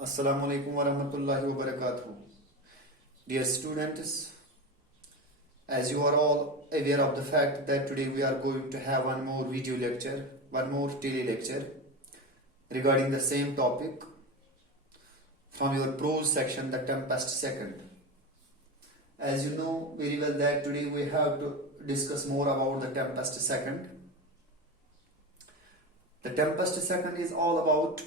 Assalamu alaikum wa rahmatullahi wa barakatuh. Dear students, as you are all aware of the fact that today we are going to have one more video lecture, one more tele lecture regarding the same topic from your prose section, the tempest second. As you know very well that today we have to discuss more about the tempest second. The tempest second is all about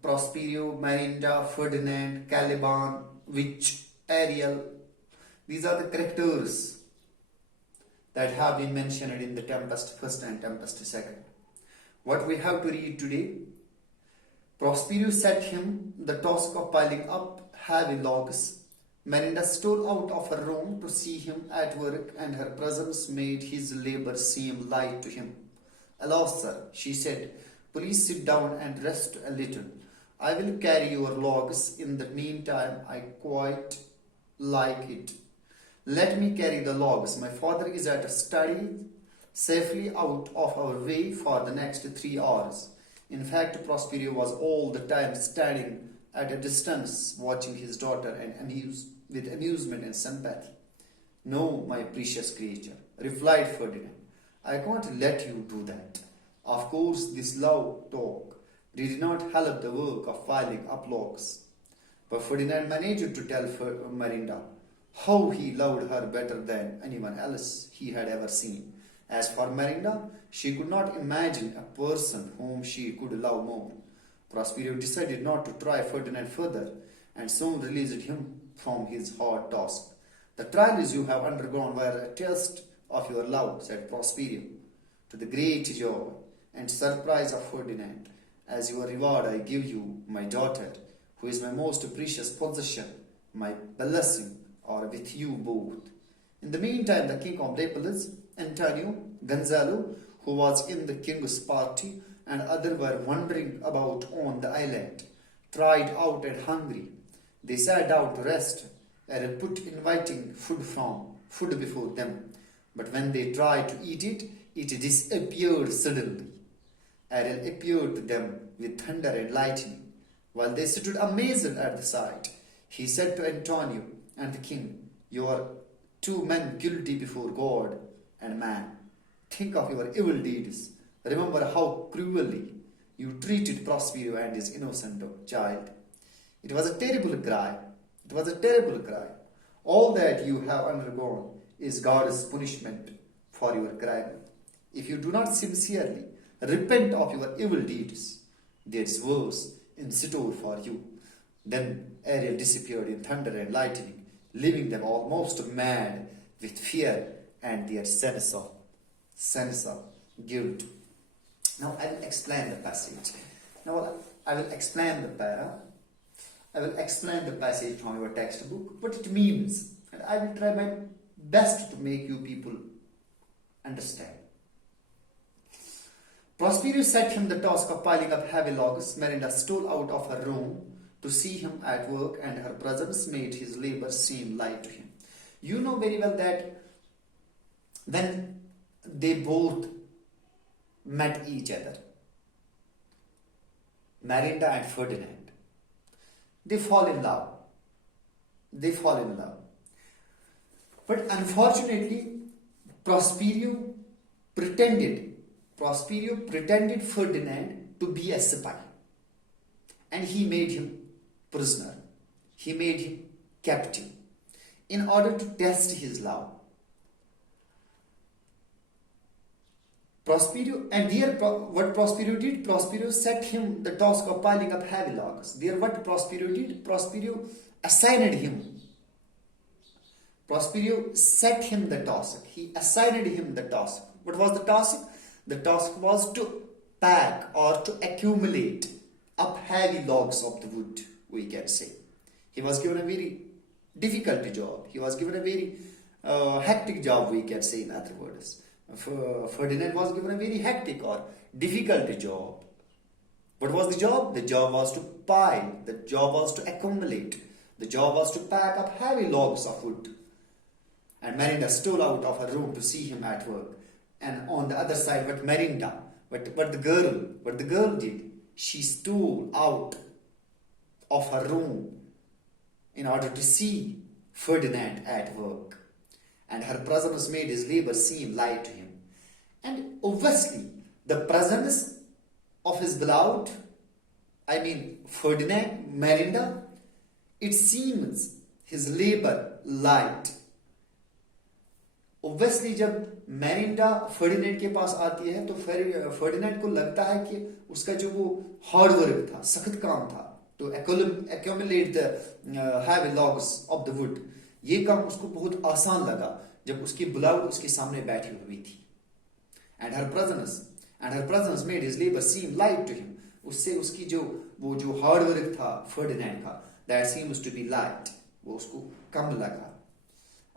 Prospero, Marinda, Ferdinand, Caliban, Witch, Ariel. These are the characters that have been mentioned in the Tempest first and Tempest second. What we have to read today: Prospero set him the task of piling up heavy logs. Marinda stole out of her room to see him at work, and her presence made his labor seem light to him. "Alas, sir," she said, "please sit down and rest a little. I will carry your logs. In the meantime, I quite like it. Let me carry the logs. My father is at a study, safely out of our way for the next 3 hours." In fact, Prospero was all the time standing at a distance, watching his daughter and with amusement and sympathy. "No, my precious creature," replied Ferdinand, "I can't let you do that." Of course, this love talk did not help the work of piling up logs, but Ferdinand managed to tell Marinda how he loved her better than anyone else he had ever seen. As for Marinda, she could not imagine a person whom she could love more. Prospero decided not to try Ferdinand further and soon released him from his hard task. "The trials you have undergone were a test of your love," said Prospero, "to the great joy and surprise of Ferdinand. As your reward, I give you my daughter, who is my most precious possession. My blessing are with you both." In the meantime, the king of Naples, Antonio, Gonzalo, who was in the king's party, and others were wandering about on the island, tired out and hungry. They sat down to rest, and put inviting food before them. But when they tried to eat it, it disappeared suddenly. Ariel appeared to them with thunder and lightning. While they stood amazed at the sight, he said to Antonio and the king, "You are 2 men guilty before God and man. Think of your evil deeds. Remember how cruelly you treated Prospero and his innocent child. It was a terrible cry. It was a terrible cry. All that you have undergone is God's punishment for your crime. If you do not sincerely repent of your evil deeds, there is worse in store for you." Then Ariel disappeared in thunder and lightning, leaving them almost mad with fear and their sense of guilt. Now I will explain the passage. Now I will explain the para. I will explain the passage from your textbook, what it means, and I will try my best to make you people understand. Prospero set him the task of piling up heavy logs. Marinda stole out of her room to see him at work, and her presence made his labor seem light to him. You know very well that when they both met each other, Marinda and Ferdinand, they fall in love. They fall in love. But unfortunately, Prospero pretended Ferdinand to be a spy, and he made him prisoner. He made him captive in order to test his love. What Prospero did, Prospero set him the task of piling up heavy logs. There, what Prospero did, Prospero assigned him. Prospero set him the task. He assigned him the task. What was the task? The task was to pack or to accumulate up heavy logs of the wood, we can say. He was given a very difficult job. He was given a very hectic job, we can say in other words. Ferdinand was given a very hectic or difficult job. What was the job? The job was to pile. The job was to accumulate. The job was to pack up heavy logs of wood. And Marinda stole out of her room to see him at work. And on the other side, what the girl did, she stole out of her room in order to see Ferdinand at work, and her presence made his labor seem light to him. And obviously, the presence of his beloved, I mean Ferdinand, Marinda, it seems his labor light. Obviously, जब मैरिंडा Ferdinand के पास आती है तो Ferdinand को लगता है कि उसका जो वो हार्ड वर्क था, सख्त काम था, to accumulate the heavy logs of the wood, ये काम उसको बहुत आसान लगा जब उसकी beloved उसके सामने बैठी हुई थी. And her presence made his labor seem light to him. उससे उसकी जो हार्ड वर्क था फर्डिनेंड का, that seems to be light, वो उसको कम लगा.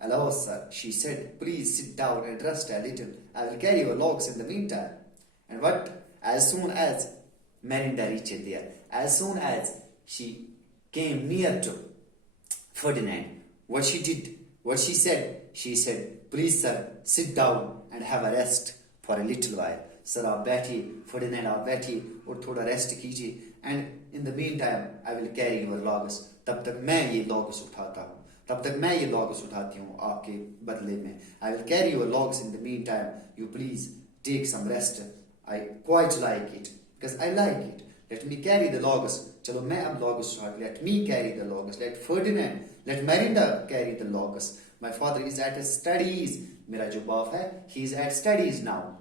Hello, sir, she said. Please sit down and rest a little. I will carry your logs in the meantime. And as soon as Marinda reached there, as soon as she came near to Ferdinand, what she said, please, sir, sit down and have a rest for a little while. Sir, आप बैठिए, Ferdinand आप बैठिए और थोड़ा rest कीजिए. And in the meantime, I will carry your logs. तब तक मैं ये logs उठाता हूँ. तब तक मैं ये logs उठाती हूँ आपके बदले में. I will carry your logs in the meantime. You please take some rest. I quite like it because I like it. Let me carry the logs. चलो मैं अब logs उठा. Let me carry the logs. Let Marinda carry the logs. My father is at his studies. मेरा जो बाप है, he is at studies now.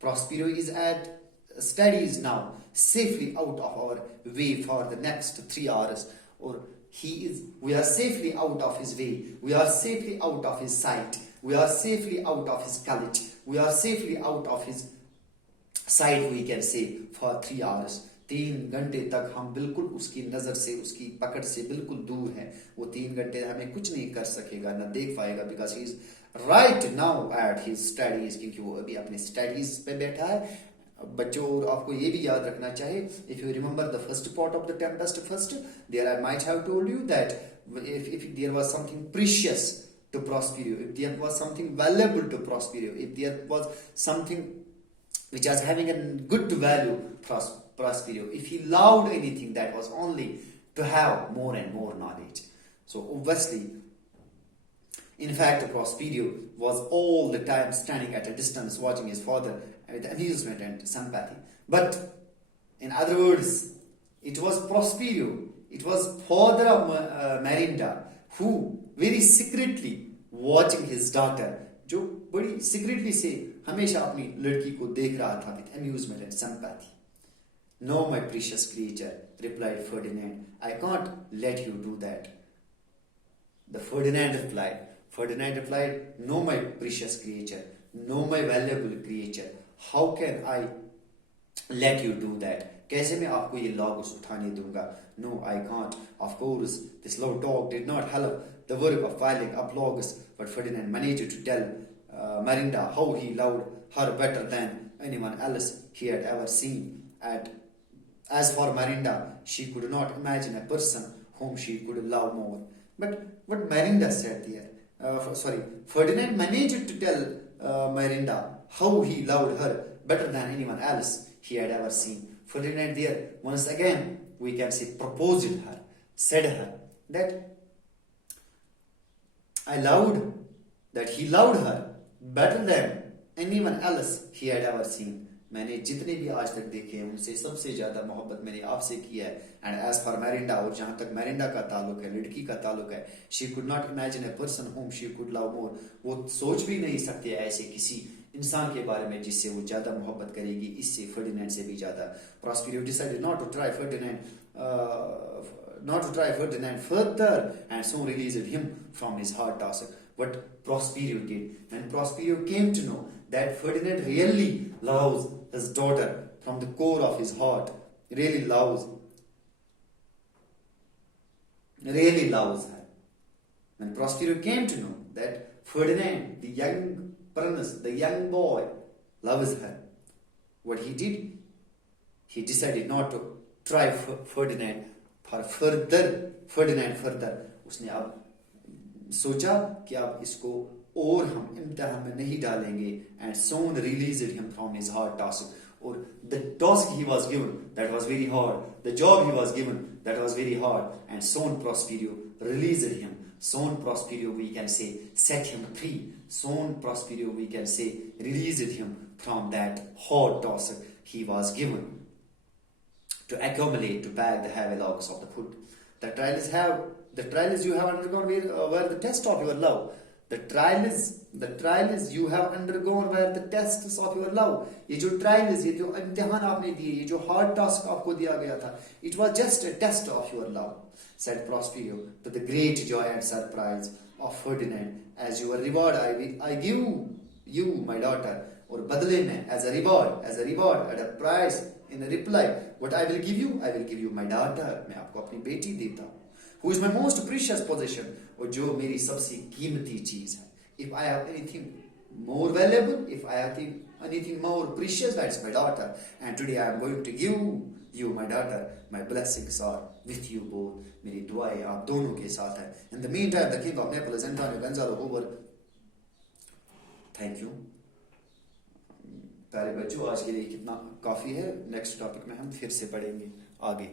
Prospero is at studies now, safely out of our way for the next 3 hours. Or we are safely out of his way. We are safely out of his sight. We are safely out of his college. We are safely out of his sight, we can say, for 3 hours. 3 घंटे तक हम बिल्कुल उसकी नजर से, उसकी पकड़ से बिल्कुल दूर हैं. वो 3 घंटे हमें कुछ नहीं कर सकेगा, न देख पाएगा, because he is right now at his studies, क्योंकि वो अभी अपने studies पे बैठा है. बच्चों, आपको ये भी याद रखना चाहिए, if you remember the first part of the tempest first, there I might have told you that if there was something precious to Prospero, if there was something valuable to Prospero, if there was something which was having a good value Prospero, if he loved anything, that was only to have more and more knowledge. So obviously, in fact, Prospero was all the time standing at a distance watching his father with amusement and sympathy. But in other words, it was Prospero, it was father of Marinda, who very secretly watching his daughter, जो बड़ी secretly से हमेशा अपनी लड़की को देख रहा था with amusement and sympathy. No, my precious creature, replied Ferdinand, I can't let you do that. The Ferdinand replied, no, my precious creature, no, my valuable creature, how can I let you do that? कैसे मैं आपको ये logs उठाने दूंगा? No, I can't. Of course, this low talk did not help the work of piling up logs, but Ferdinand managed to tell Marinda how he loved her better than anyone else he had ever seen. As for Marinda, she could not imagine a person whom she could love more. But what Marinda said there, Ferdinand managed to tell Marinda how he loved her better than anyone else he had ever seen. Ferdinand there, once again, we can say, proposed her, said her that he loved her better than anyone else he had ever seen. मैंने जितने भी आज तक देखे हैं उनसे सबसे ज्यादा मोहब्बत मैंने आपसे की है. एंड एज फॉर मैरिंडा, और जहां तक मैरिंडा का ताल्लुक है, लड़की का ताल्लुक है, she could not imagine a person home she could love more. वो सोच भी नहीं सकते ऐसे किसी इंसान के बारे में जिससे वो ज्यादा मोहब्बत करेगी, इससे फर्डिनेंड से भी ज्यादा. Prospero decided not to try Ferdinand further and soon released him from his hard task. What Prospero did, when Prospero came to know that Ferdinand really loves his daughter from the core of his heart, really loves her. When Prospero came to know that Ferdinand, the young prince, the young boy, loves her, what he did, he decided not to try Ferdinand further. उसने अब सोचा कि अब इसको और हम इम्तिहान में नहीं डालेंगे. And soon released him from his hard task. Or the task he was given, that was very hard. The job he was given, that was very hard. And Son Prospero released him. Son Prospero, we can say, set him free. Son Prospero, we can say, released him from that hard task he was given to accumulate, to bag the heavy logs of the food. The trials you have undergone were the test of your love. The trials you have undergone were the tests of your love. ये जो trials, ये जो इम्तिहान आपने दिए, ये जो hard task आपको दिया गया था, it was just a test of your love, said Prospero, to the great joy and surprise of Ferdinand. As your reward, I give you my daughter. और बदले में, as a reward, at a price, in a reply, what I will give you my daughter. मैं आपको अपनी बेटी देता हूँ. Who is my most precious possession, और जो मेरी सबसे कीमती चीज है. If I have anything more valuable, if I have anything more precious, that's my daughter. And today I am going to give you my daughter. My blessings are with you both. मेरी दुआएं आप दोनों के साथ हैं. In the meantime, the king of Naples, Antonio Gonzalo Hoover, thank you. प्यारे बच्चों, आज के लिए कितना काफी है. नेक्स्ट टॉपिक में हम फिर से पढ़ेंगे आगे.